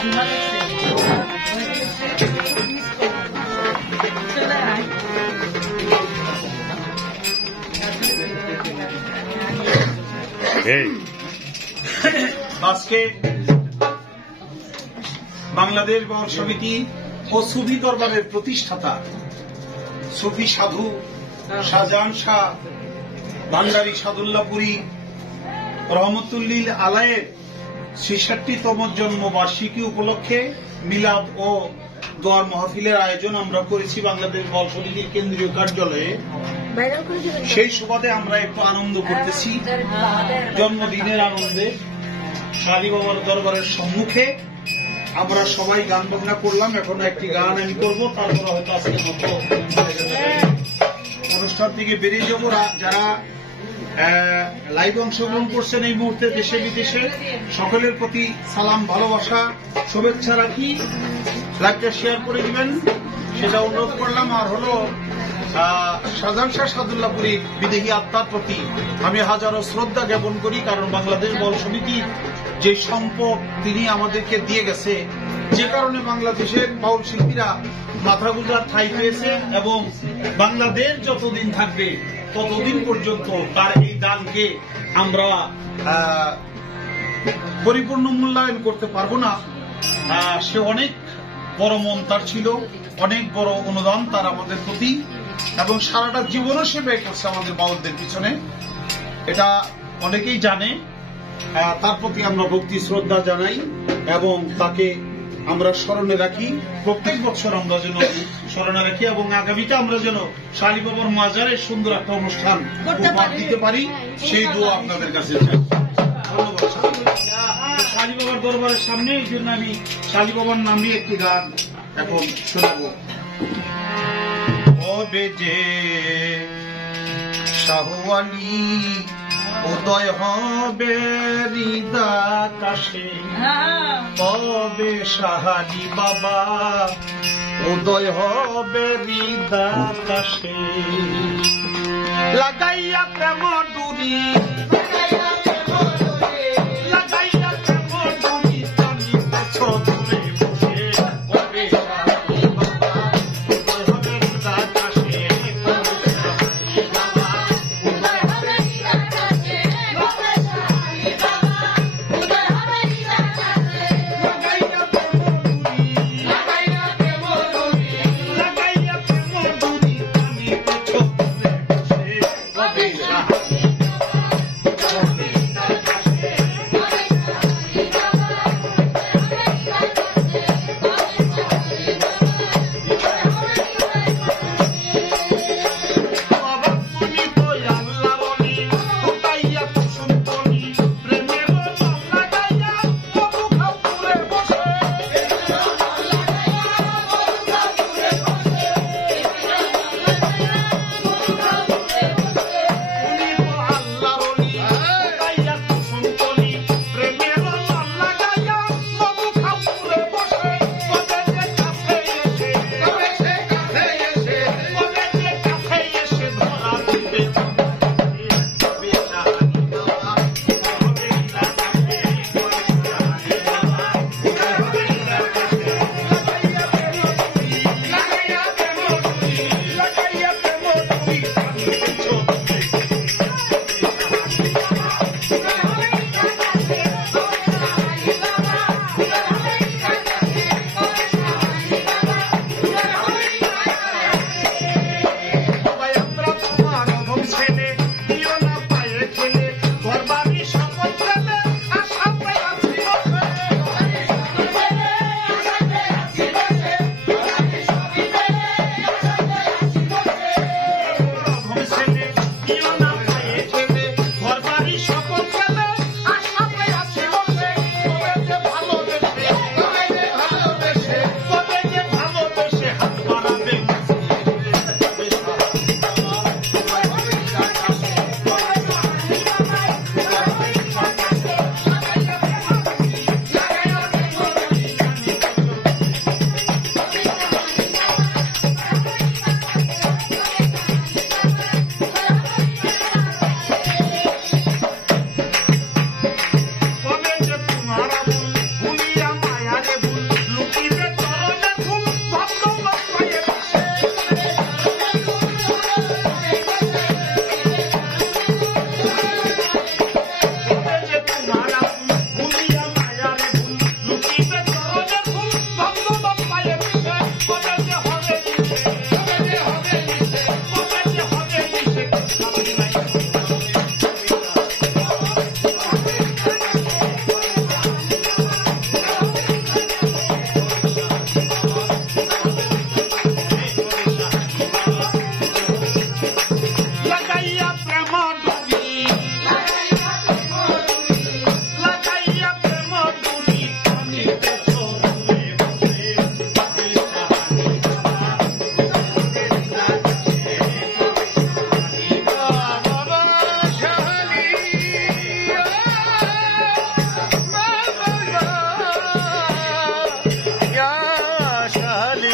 আজকে বাংলাদেশ বাউল সমিতি ও সুফি দরবারের প্রতিষ্ঠাতা সুফি সাধু শাহজাহান শাহ ভান্ডারী সাদুল্লাহপুরী রহমতুল্লিল আলায়ের ৬৬তম জন্মবার্ষিকী উপলক্ষে মিলাদ ও দোয়ার মাহফিলের আয়োজন আমরা করেছি বাংলাদেশ বাউল সমিতির কেন্দ্রীয় কার্যালয়ে। সেই সুবাদে আমরা একটু আনন্দ করতেছি, জন্মদিনের আনন্দে শালী বাবার দরবারের সম্মুখে আমরা সবাই গান বাজনা করলাম। এখন একটি গান আমি করবো, তারপরে হয়তো আজকের মতো অনুষ্ঠান থেকে বেরিয়ে যাবো। যারা লাইভ অংশগ্রহণ করছেন এই মুহূর্তে দেশে বিদেশে, সকলের প্রতি সালাম, ভালোবাসা, শুভেচ্ছা রাখি। লাইভটা শেয়ার করে দিবেন সেটা অনুরোধ করলাম। আর হলো শাহজাহান শাহ সাদুল্লাহপুরী বিদেহী আত্মার প্রতি আমি হাজারো শ্রদ্ধা জ্ঞাপন করি, কারণ বাংলাদেশ বাউল সমিতি যে সম্পদ তিনি আমাদেরকে দিয়ে গেছে, যে কারণে বাংলাদেশের বাউল শিল্পীরা মাথা গুঁজার ঠাঁই পেয়েছে এবং বাংলাদেশ যতদিন থাকবে ততদিন পর্যন্ত তার এই দানকে আমরা পরিপূর্ণ মূল্যায়ন করতে পারবো না। সে অনেক বড় মন তার ছিল, অনেক বড় অনুদান তার আমাদের প্রতি, এবং সারাটা জীবনও সে ব্যয় করছে আমাদের বাউলদের পিছনে, এটা অনেকেই জানে। তার প্রতি আমরা ভক্তি শ্রদ্ধা জানাই এবং তাকে আমরা স্মরণে রাখি। প্রত্যেক বছর আমরা যেন স্মরণে রাখি এবং আগামীতে আমরা যেন শালী বাবার মাজারে সুন্দর একটা অনুষ্ঠান উপহার দিতে পারি, সেই দোয়া আপনাদের কাছে চাই। ধন্যবাদ। শালী বাবার দরবারের সামনে এই জন্য আমি শালী বাবার নামে একটি গান এখন শোনাবো। কবে যে শাহওয়ালি উদয় হবে হৃদাকাশে, কবে শাহালি বাবা উদয় হবে হৃদাকাশে, লাগাইয়া প্রেম ডুরি Okay. শালি